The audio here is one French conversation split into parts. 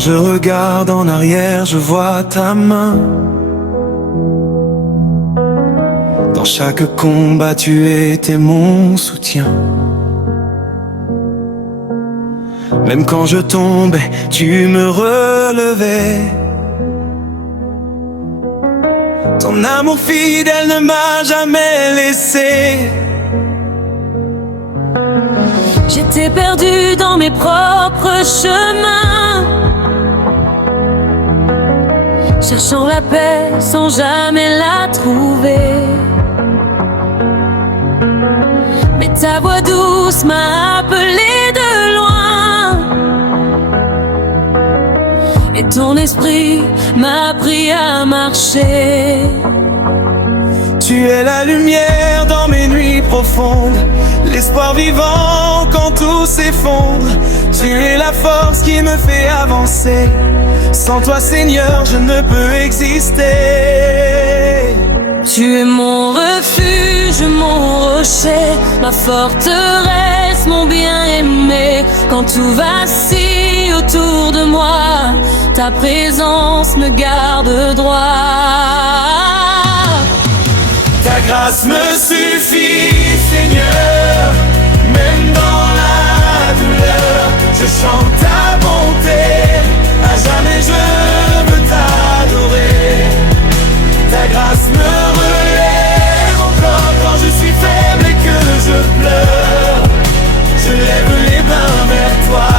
je regarde en arrière, je vois ta main. Dans chaque combat, tu étais mon soutien. Même quand je tombais, tu me relevais. Ton amour fidèle ne m'a jamais laissé. J'étais perdue dans mes propres chemins, cherchant la paix sans jamais la trouver. Mais ta voix douce m'a appelée de loin, et ton esprit m'a appris à marcher. Tu es la lumière dans mes nuits profondes, l'espoir vivant quand tout s'effondre. Tu es la force qui me fait avancer. Sans toi, Seigneur, je ne peux exister. Tu es mon refuge, mon rocher, ma forteresse, mon bien-aimé. Quand tout vacille autour de moi, ta présence me garde droit. Ta grâce me suffit, Seigneur, même dans la douleur. Je chante ta bonté, à jamais je veux t'adorer. Ta grâce me relève encore quand je suis faible et que je pleure. Je lève les mains vers toi,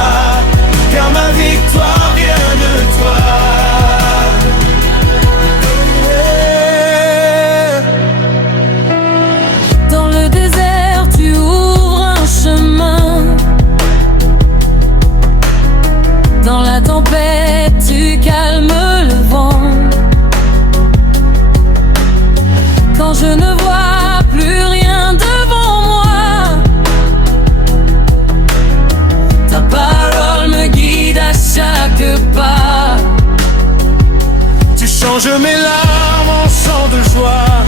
car ma victoire vient de toi. Dans le désert, tu ouvres un chemin. Dans la tempête, tu calmes le vent. Quand je ne vois plus rien devant moi, ta parole me guide à chaque pas. Tu changes mes larmes en chants de joie.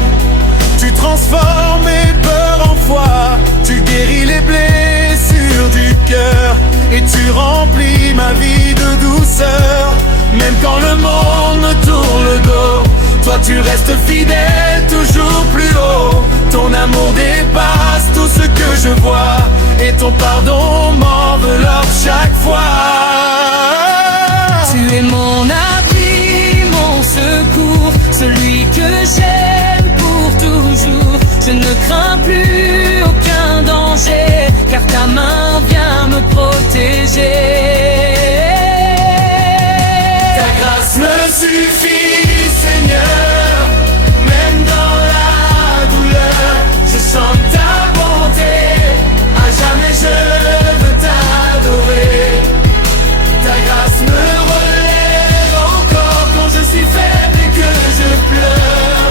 Tu transformes mes peurs en foi. Tu guéris les blessures du cœur et tu remplis ma vie de douceur. Même quand le monde me tourne le dos, toi tu restes fidèle, toujours plus haut. Ton amour dépasse tout ce que je vois, et ton pardon m'enveloppe chaque fois. Tu es mon abri, mon secours, celui que j'aime pour toujours. Je ne crains plus aucun danger, car ta main vient me protéger. Ta grâce me suffit, Seigneur, même dans la douleur. Je chante ta bonté, à jamais je veux t'adorer. Ta grâce me relève encore quand je suis faible et que je pleure.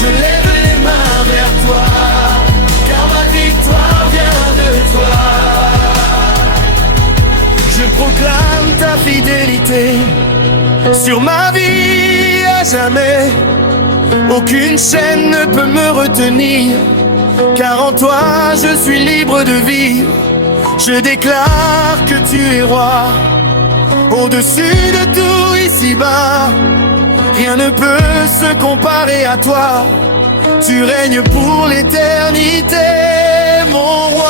Je lève les mains vers toi, car ma victoire vient de toi. Je proclame ta fidélité sur ma vie à jamais. Aucune chaîne ne peut me retenir, car en toi je suis libre de vivre. Je déclare que tu es roi, au-dessus de tout ici-bas. Rien ne peut se comparer à toi. Tu règnes pour l'éternité, mon roi.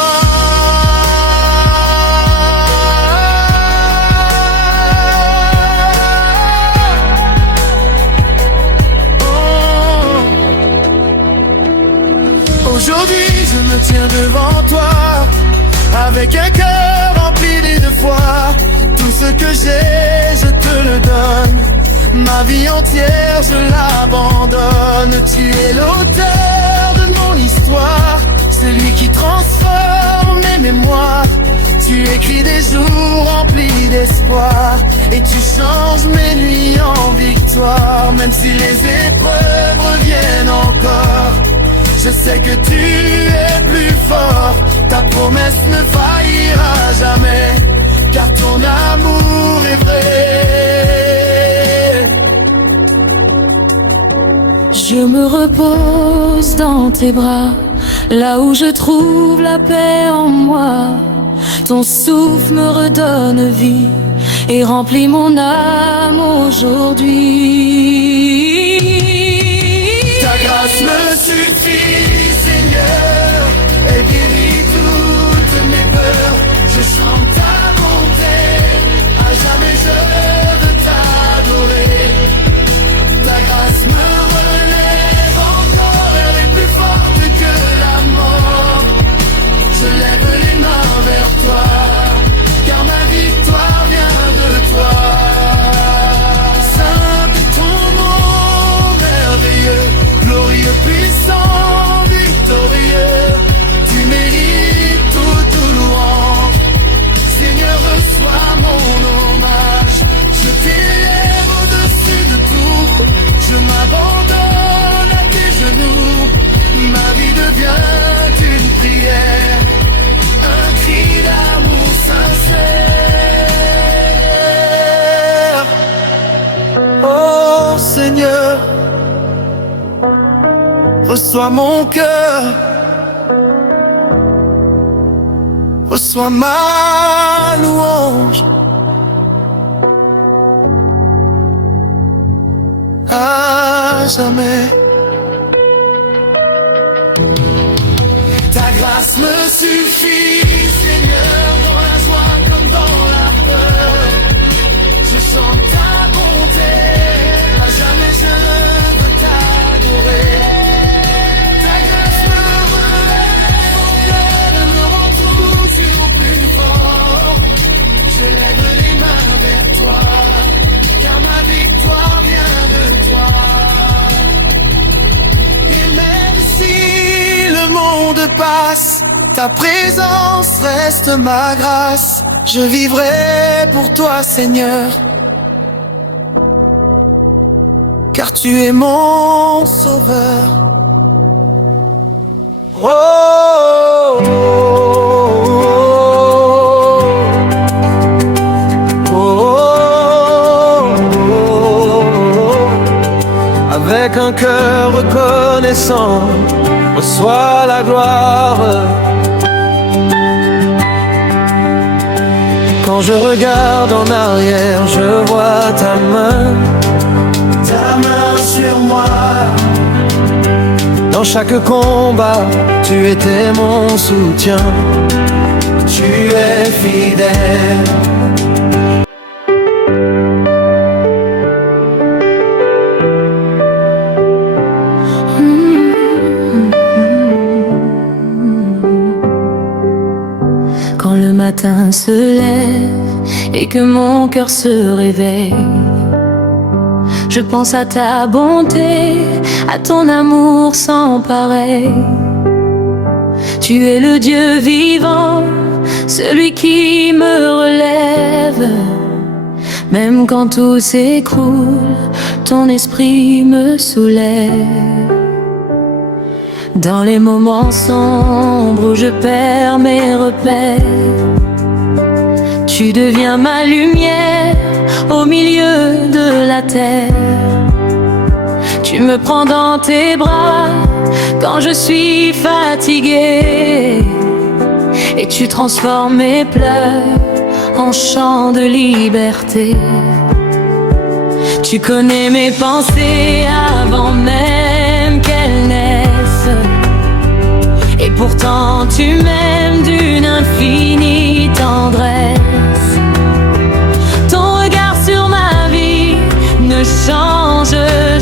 Aujourd'hui je me tiens devant toi, avec un cœur rempli de foi. Tout ce que j'ai, je te le donne. Ma vie entière, je l'abandonne. Tu es l'auteur de mon histoire, celui qui transforme mes mémoires. Tu écris des jours remplis d'espoir, et tu changes mes nuits en victoire. Même si les épreuves reviennent encore, je sais que tu es plus fort. Ta promesse ne faillira jamais, car ton amour est vrai. Je me repose dans tes bras, là où je trouve la paix en moi. Ton souffle me redonne vie, et remplis mon âme aujourd'hui. Ta grâce me suffit, Seigneur, et guérit toutes mes peurs. Je chante ta bonté, à jamais je veux t'adorer. Ta grâce me relève encore, elle est plus forte que la mort. Je lève les mains vers toi, car ma victoire vient de toi. Saint est ton nom merveilleux, glorieux, puissant, victorieux. Tu mérites toute louange. Seigneur, reçois mon hommage. Je t'élève au-dessus de tout. Je m'abandonne à tes genoux. Ma vie devient une prière, un cri d'amour sincère. Oh Seigneur, reçois mon cœur, reçois ma louange. À jamais. Ta grâce me suffit, Seigneur, dans la joie comme dans la peur. Je chante ta bonté, à jamais je veux t'adorer. Ta grâce me relève encore, me rend toujours plus fort. Je lève les mains vers toi, car ma victoire vient de toi. Et même si le monde passe, ta présence reste ma grâce. Je vivrai pour toi, Seigneur, car tu es mon sauveur. Oh, oh, oh, oh, oh. Avec un cœur reconnaissant, reçois la gloire. Quand je regarde en arrière, je vois ta main sur moi. Dans chaque combat, tu étais mon soutien. Tu es fidèle. Quand le matin se lève et que mon cœur se réveille, je pense à ta bonté, à ton amour sans pareil. Tu es le Dieu vivant, celui qui me relève. Même quand tout s'écroule, ton esprit me soulève. Dans les moments sombres où je perds mes repères, tu deviens ma lumière au milieu de la terre. Tu me prends dans tes bras quand je suis fatigué, et tu transformes mes pleurs en chants de liberté. Tu connais mes pensées avant même qu'elles naissent, et pourtant tu m'aimes d'une infinie tendresse. Ton regard sur ma vie ne change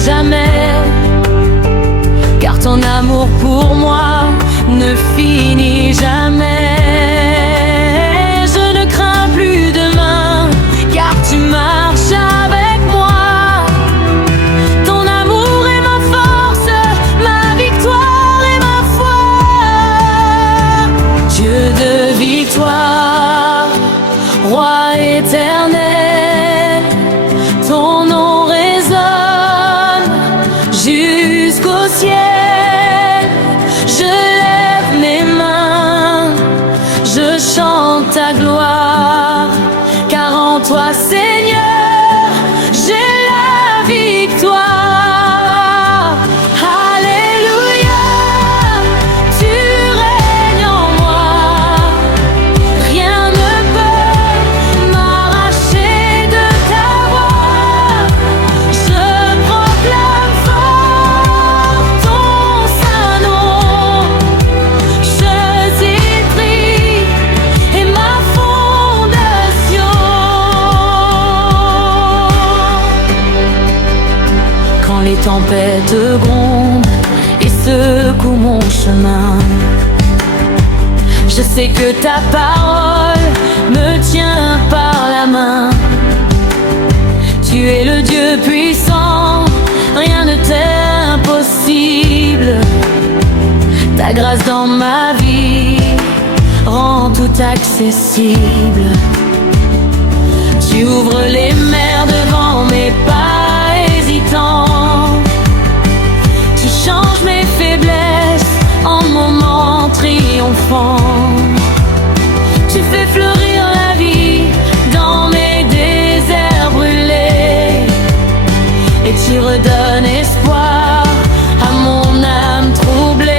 jamais, car ton amour pour moi ne finit jamais. Je ne crains plus demain, car tu marches avec moi. Ton amour est ma force, ma victoire et ma foi. Dieu de victoire, roi éternel, ton nom résonne jusqu'au ciel. Je lève mes mains les tempêtes grondent et secouent mon chemin. Je sais que ta parole me tient par la main. Tu es le Dieu puissant, rien ne t'est impossible. Ta grâce dans ma vie rend tout accessible. Tu ouvres les mers devant mes pas hésitants. Tu changes mes faiblesses en moments triomphants. Tu fais fleurir la vie dans mes déserts brûlés. Et tu redonnes espoir à mon âme troublée.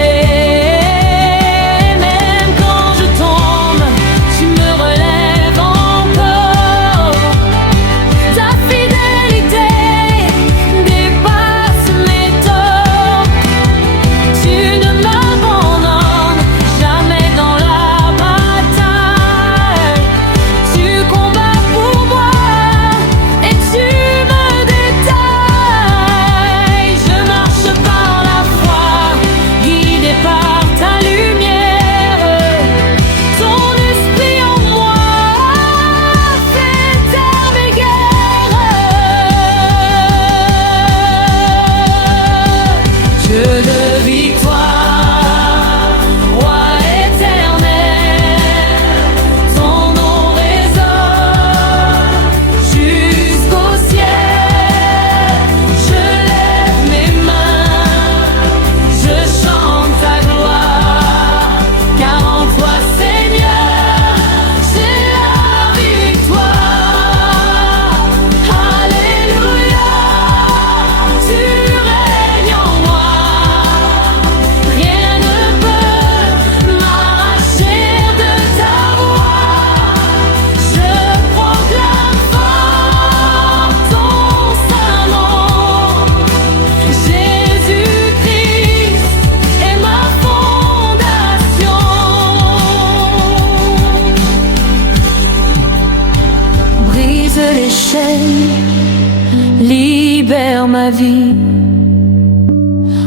Libère ma vie,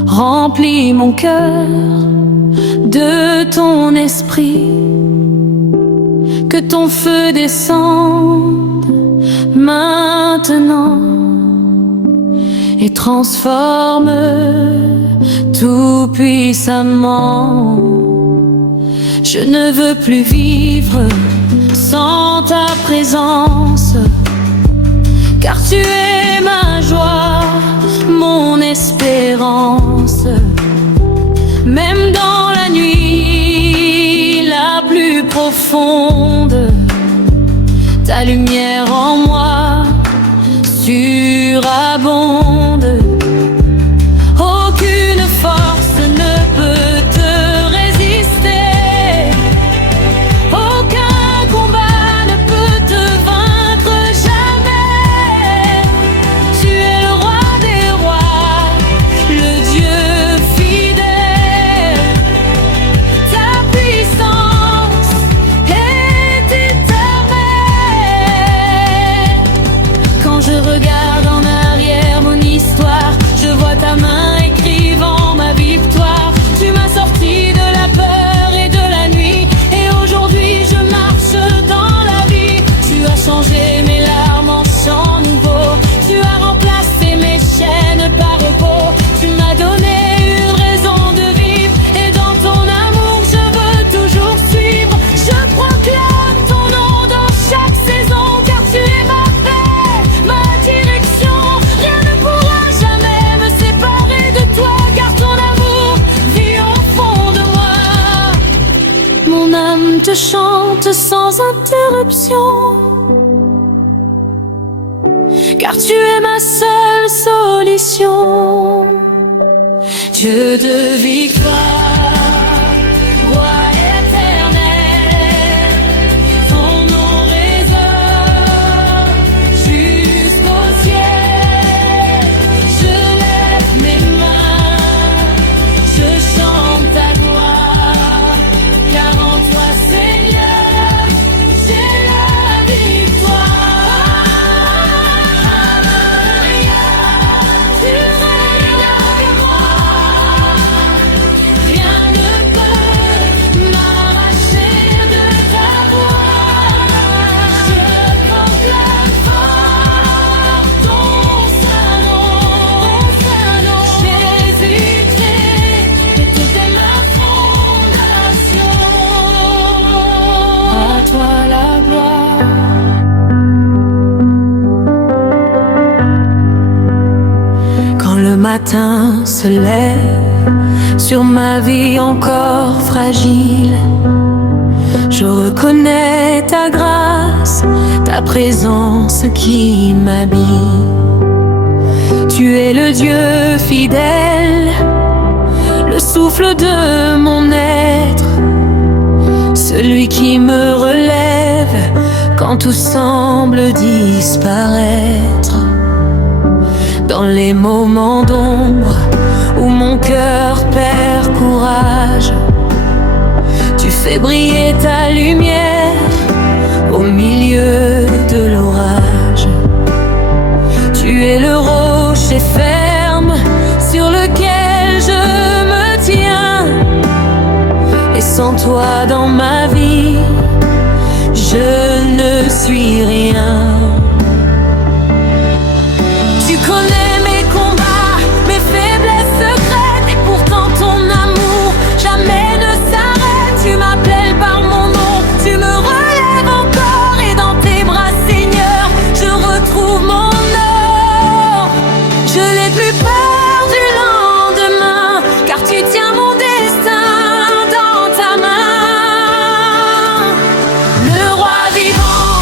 remplis mon cœur de ton esprit, que ton feu descende maintenant et transforme tout puissamment. Je ne veux plus vivre sans ta présence, car tu es ma joie, mon espérance. Même dans la nuit la plus profonde, ta lumière en moi surabonde. Aucune force ne peut te résister, aucun combat ne peut te vaincre jamais. Tu es le roi des rois, le Dieu fidèle. Ta puissance est éternelle. Quand je regarde en arrière mon histoire, je vois ta main écrivant ma victoire. Tu m'as sorti de la peur et de la nuit, et aujourd'hui je marche dans la vie. Tu as changé mes larmes en chants nouveaux, tu as remplacé mes chaînes par repos. Tu m'as donné une raison de vivre, et dans ton amour je veux toujours suivre. Je proclame ton nom dans chaque saison, car tu es ma paix, ma direction. Rien ne pourra jamais me séparer de toi, car ton amour vit au fond de moi. Mon âme te chante sans interruption, car tu es ma seule solution. Dieu de victoire, roi éternel, ton nom résonne jusqu'au ciel. Je lève mes mains, je chante ta gloire, car en toi Seigneur j'ai la victoire. Tu règnes matin se lève sur ma vie encore fragile, je reconnais ta grâce, ta présence qui m'habille. Tu es le Dieu fidèle, le souffle de mon être, celui qui me relève quand tout semble disparaître. Dans les moments d'ombre où mon cœur perd courage, tu fais briller ta lumière au milieu de l'orage. Tu es le rocher ferme sur lequel je me tiens, et sans toi dans ma vie, je ne suis rien. Tu connais mes combats, mes faiblesses secrètes, et pourtant ton amour jamais ne s'arrête. Tu m'appelles par mon nom, tu me relèves encore, et dans tes bras, Seigneur, je retrouve mon or. Je n'ai plus peur du lendemain, car tu tiens mon destin dans ta main. Le roi vivant,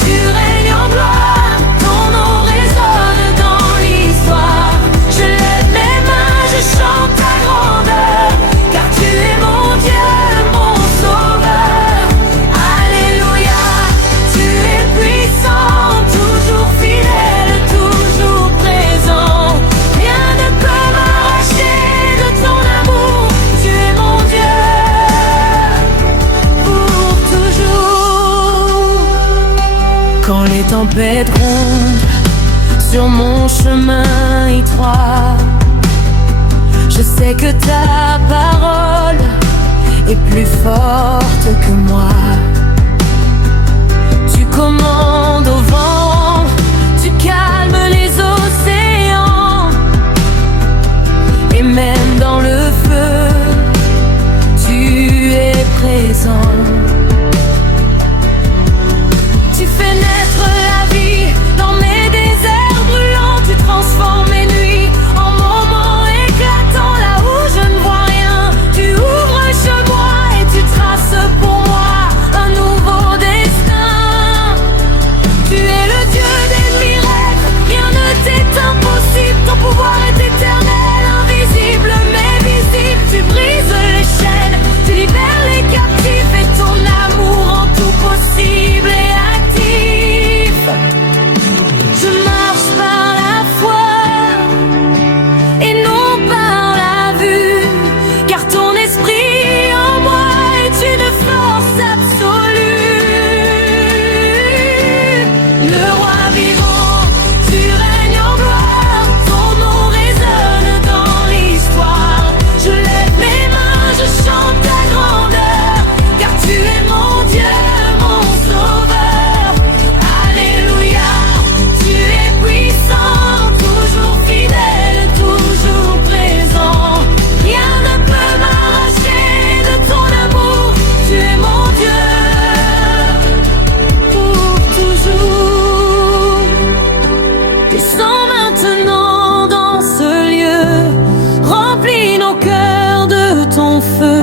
tu règnes en gloire, ton nom résonne dans l'histoire. Je lève mes mains, je chante ta grandeur, car tu es mon Dieu, mon sauveur. Alléluia, tu es puissant, toujours fidèle, toujours présent. Rien ne peut m'arracher de ton amour, tu es mon Dieu pour toujours. Quand les tempêtes grondent sur mon chemin étroit, je sais que ta parole est plus forte que moi. Tu commandes au vent, tu calmes les océans, et même dans le feu, tu es présent. Tu fais naître la vie dans mes déserts brûlants, tu transformes mes nuits en moments éclatants. Là où je ne vois rien, tu ouvres chez moi et tu traces pour moi un nouveau destin. Tu es le Dieu des miracles, rien ne t'est impossible. Ton pouvoir est éternel, invisible mais visible. Tu brises les chaînes, tu libères les captifs, et ton amour rend tout possible et actif. Je marche par la foi et non par la vue, car ton esprit en moi est une force absolue. Le roi vivant, tu règnes en gloire, ton nom résonne dans l'histoire. Je lève mes mains, je chante ta grandeur, car tu es mon Dieu, mon sauveur. Alléluia, tu es puissant, toujours fidèle, toujours présent. Rien ne peut m'arracher de ton amour, tu es mon Dieu pour toujours. Descends maintenant dans ce lieu, remplis nos cœurs de ton feu,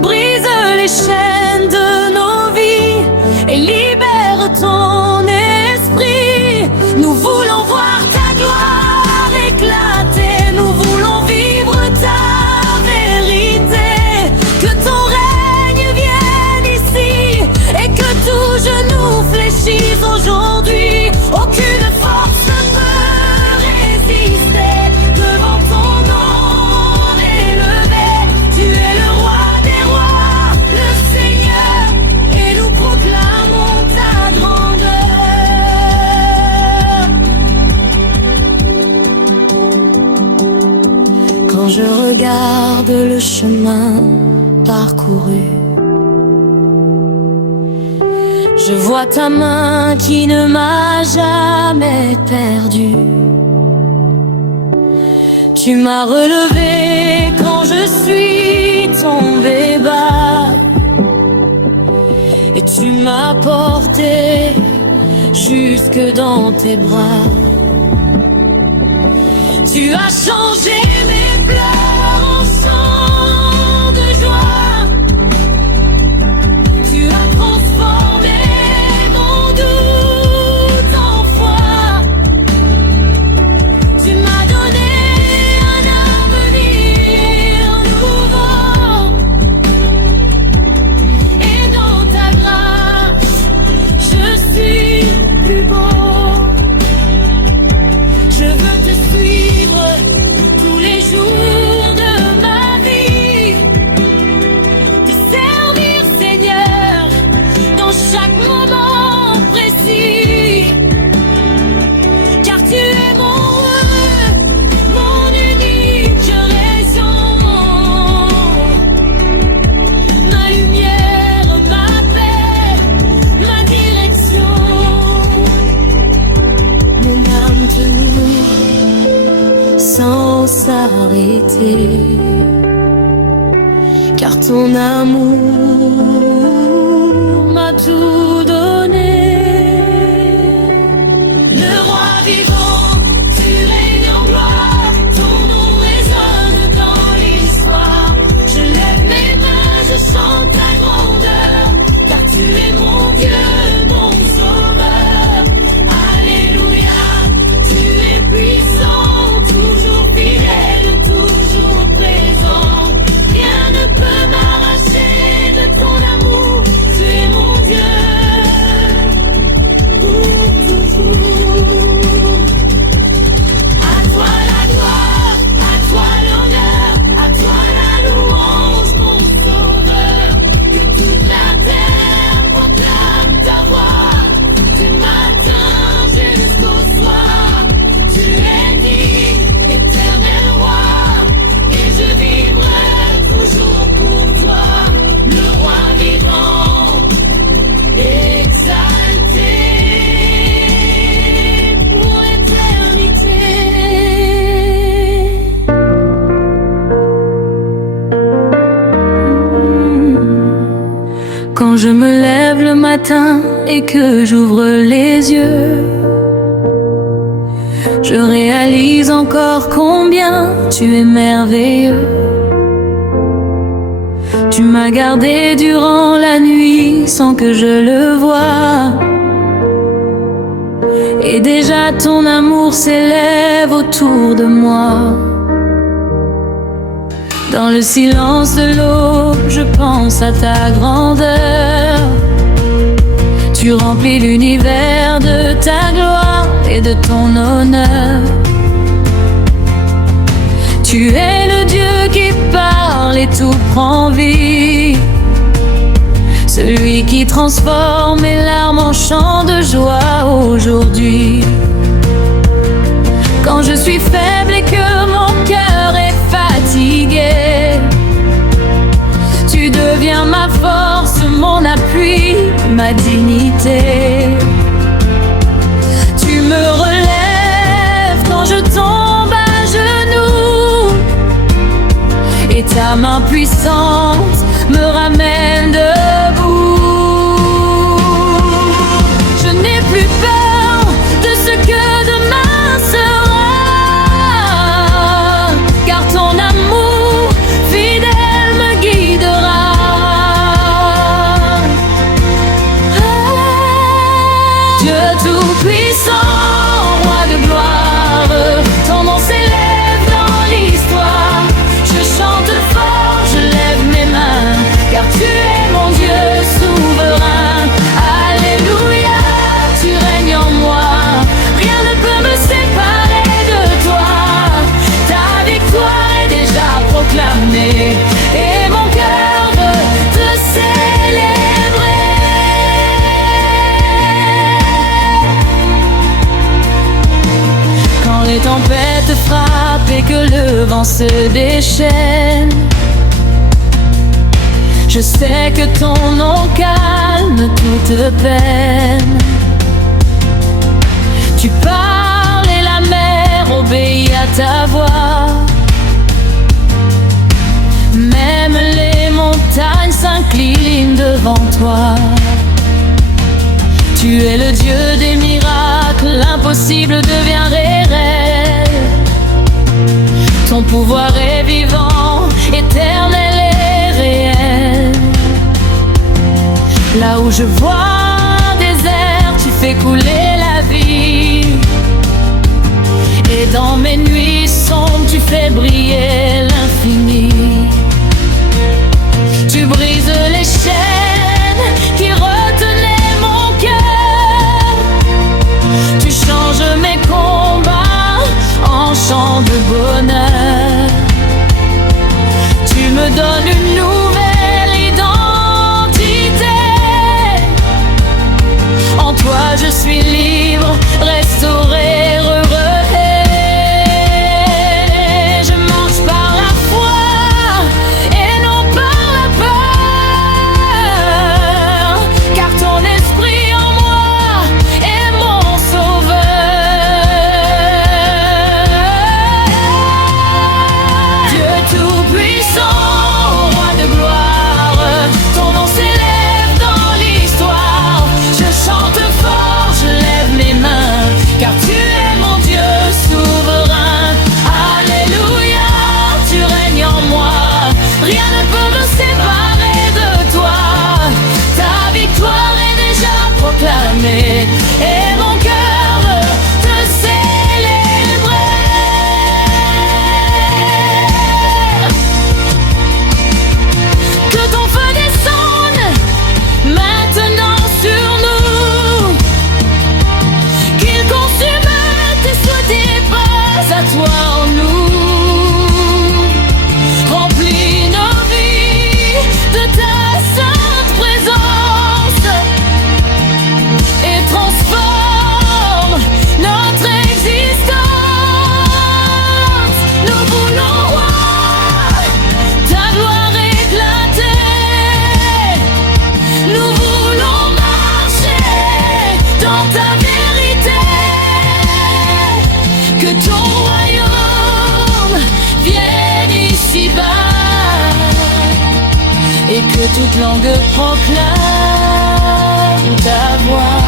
brise les chaînes de nos vies et libère ton esprit. Nous voulons voir ta gloire éclater, nous voulons vivre ta vérité. Que ton règne vienne ici et que tout genou fléchisse aujourd'hui. Aucune force ne peut résister devant ton nom élevé. Tu es le roi des rois, le Seigneur, et nous proclamons ta grandeur. Quand je regarde le chemin parcouru, je vois ta main qui ne m'a jamais perdu. Tu m'as relevé quand je suis tombé bas, et tu m'as porté jusque dans tes bras. Tu as changé mes pleurs en chants de joie. Tu as transformé mon doute en foi. Tu m'as donné un avenir nouveau. Et dans ta grâce, je suis plus beau. Je veux te suivre tous les jours de ma vie, te servir Seigneur dans chaque moment précis, car tu es mon roi, mon unique raison, ma lumière, ma paix, ma direction. Mes larmes te louent sans s'arrêter, car ton amour m'a tout donné. Le roi vivant, tu règnes en gloire, ton nom résonne dans l'histoire. Je lève mes mains, je chante ta grandeur, car tu es mon Dieu, mon sauveur. Alléluia, tu es puissant, toujours fidèle, toujours présent. Rien ne peut m'arracher de ton amour, tu es mon Dieu, pour toujours. À toi la gloire, à toi l'honneur, à toi la louange, mon sauveur. Que toute la terre proclame ta voix, du matin jusqu'au soir. Tu es digne, éternel roi, et je vivrai toujours pour toi. Le roi vivant, exalté pour l'éternité. Quand je me lève le matin et que j'ouvre les yeux, je réalise encore combien tu es merveilleux. Tu m'as gardé durant la nuit sans que je le voie, et déjà ton amour s'élève autour de moi. Dans le silence de l'eau, je pense à ta grandeur. Tu remplis l'univers de ta gloire et de ton honneur. Tu es le Dieu qui parle et tout prend vie, celui qui transforme mes larmes en chants de joie aujourd'hui. Quand je suis faible et que mon cœur est fatigué, tu deviens ma force, mon appui, ma dignité. Tu me relèves quand je tombe à genoux, et ta main puissante me ramène debout. Je n'ai plus peur de ce que demain sera, car ton amour fidèle me guidera. Dieu tout-puissant, roi de gloire, ton nom s'élève dans l'histoire. Je chante fort, je lève mes mains, car tu es mon Dieu souverain. Alléluia, tu règnes en moi, rien ne peut me séparer de toi. Ta victoire est déjà proclamée, et mon cœur veut te célébrer. Quand les tempêtes frappent et que le vent se déchaîne, je sais que ton nom calme toute peine. Tu parles et la mer obéit à ta voix. Même les montagnes s'inclinent devant toi. Tu es le Dieu des miracles, l'impossible devient réel. pouvoir est vivant, éternel et réel. Là où je vois désert, tu fais couler la vie. Et dans mes nuits sombres, tu fais briller l'infini. Tu brises les chaînes qui retenaient mon cœur. Tu changes mes combats en chants de bonheur. Tu me donnes une nouvelle identité. En toi je suis libre, restauré, heureux. Je marche par la foi et non par la peur, car ton esprit en moi est mon sauveur. Dieu tout-puissant, roi de gloire, ton nom s'élève dans l'histoire. Je chante fort, je lève mes mains, car tu es mon Dieu souverain. Alléluia, tu règnes en moi, rien ne peut me séparer de toi. Ta victoire est déjà proclamée et mon cœur veut te célébrer. Que ton feu descende maintenant sur nous, qu'il consume tes souhaits, tes pas à toi en nous. Remplis nos vies de ta sainte présence et transforme notre existence. Nous voulons voir ta gloire éclater. Nous voulons marcher dans ta vérité. Que ton royaume vienne ici-bas et que toute langue proclame ta voix.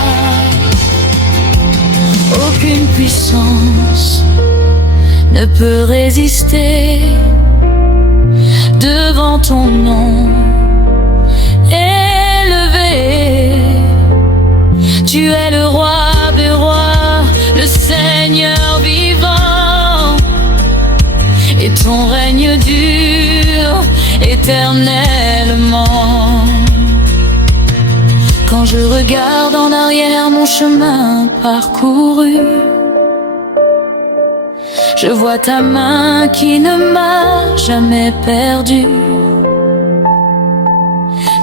Aucune puissance ne peut résister devant ton nom élevé. Tu es le roi des rois, le Seigneur vivant, et ton règne dure éternellement. Quand je regarde en arrière mon chemin parcouru, je vois ta main qui ne m'a jamais perdu.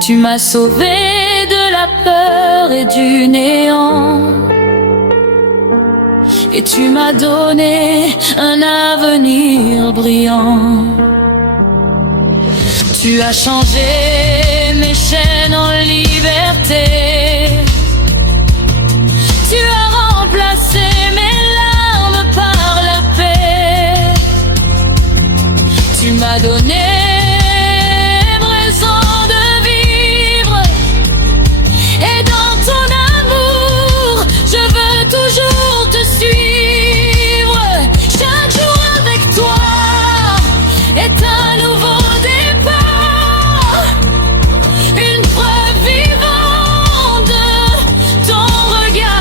Tu m'as sauvé de la peur et du néant, et tu m'as donné un avenir brillant. Tu as changé mes chaînes en liberté. Tu as remplacé mes larmes par la paix. Tu m'as donné raison de vivre, et dans ton amour je veux toujours te suivre. Chaque jour avec toi est un nouveau départ, une preuve vivante de ton regard.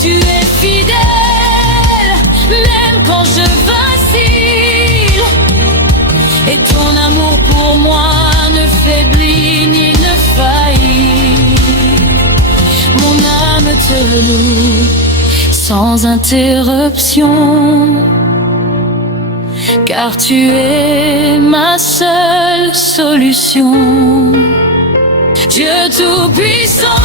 Tu es fidèle même quand je vacille, et ton amour pour moi ne faiblit ni ne faillit. Mon âme te loue sans interruption, car tu es ma seule solution. Dieu tout-puissant,